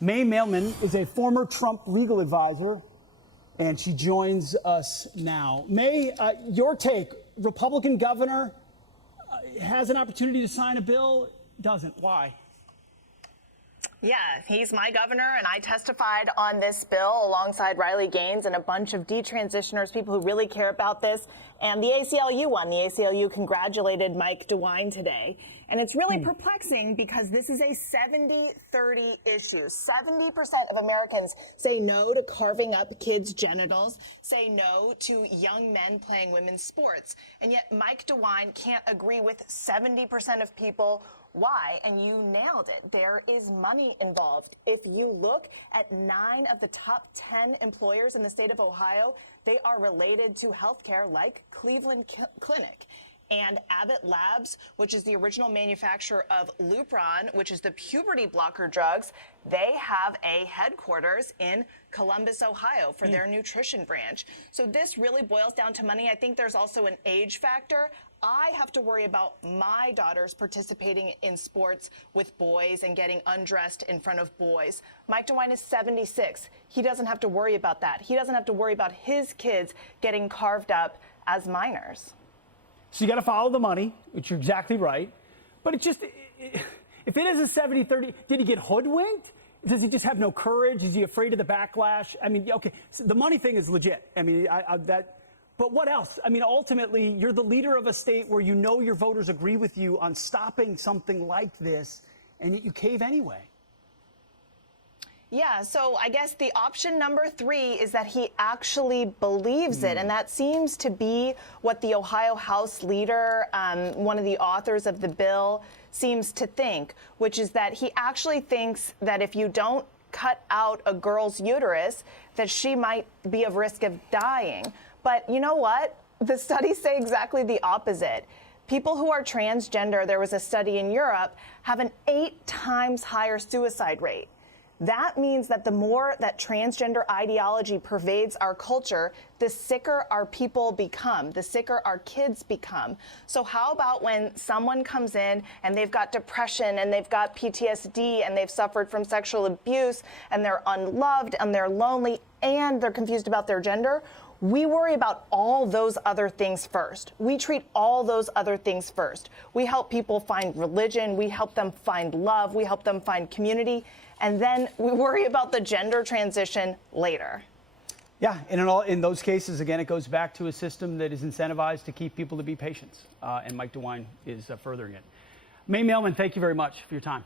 May Mailman is a former Trump legal advisor, and she joins us now. May, your take, Republican governor has an opportunity to sign a bill, doesn't. Why? Yeah, he's my governor, and I testified on this bill alongside Riley Gaines and a bunch of detransitioners, people who really care about this. And the ACLU won. The ACLU congratulated Mike DeWine today. And it's really perplexing because this is a 70-30 issue. 70% of Americans say no to carving up kids' genitals, say no to young men playing women's sports. And yet Mike DeWine can't agree with 70% of people. Why? And you nailed it. There is money involved. If you look at 9 of the top 10 employers in the state of Ohio, they are related to healthcare, like Cleveland Clinic. And Abbott Labs, which is the original manufacturer of Lupron, which is the puberty blocker drugs, they have a headquarters in Columbus, Ohio for their nutrition branch. So this really boils down to money. I think there's also an age factor. I have to worry about my daughters participating in sports with boys and getting undressed in front of boys. Mike DeWine is 76. He doesn't have to worry about that. He doesn't have to worry about his kids getting carved up as minors. So you got to follow the money, which you're exactly right. But it's just, if it is a 70-30, did he get hoodwinked? Does he just have no courage? Is he afraid of the backlash? I mean, okay, so the money thing is legit. I mean, but what else? I mean, ultimately, you're the leader of a state where you know your voters agree with you on stopping something like this, and yet you cave anyway. Yeah, so I guess the option number 3 is that he actually believes it, and that seems to be what the Ohio House leader, one of the authors of the bill, seems to think, which is that he actually thinks that if you don't cut out a girl's uterus, that she might be at risk of dying. But you know what? The studies say exactly the opposite. People who are transgender, there was a study in Europe, have an 8 times higher suicide rate. That means that the more that transgender ideology pervades our culture, the sicker our people become, the sicker our kids become. So how about when someone comes in and they've got depression and they've got PTSD and they've suffered from sexual abuse and they're unloved and they're lonely and they're confused about their gender? We worry about all those other things first. We treat all those other things first. We help people find religion. We help them find love. We help them find community. And then we worry about the gender transition later. Yeah, and in those cases, again, it goes back to a system that is incentivized to keep people to be patients. And Mike DeWine is furthering it. May Mailman, thank you very much for your time.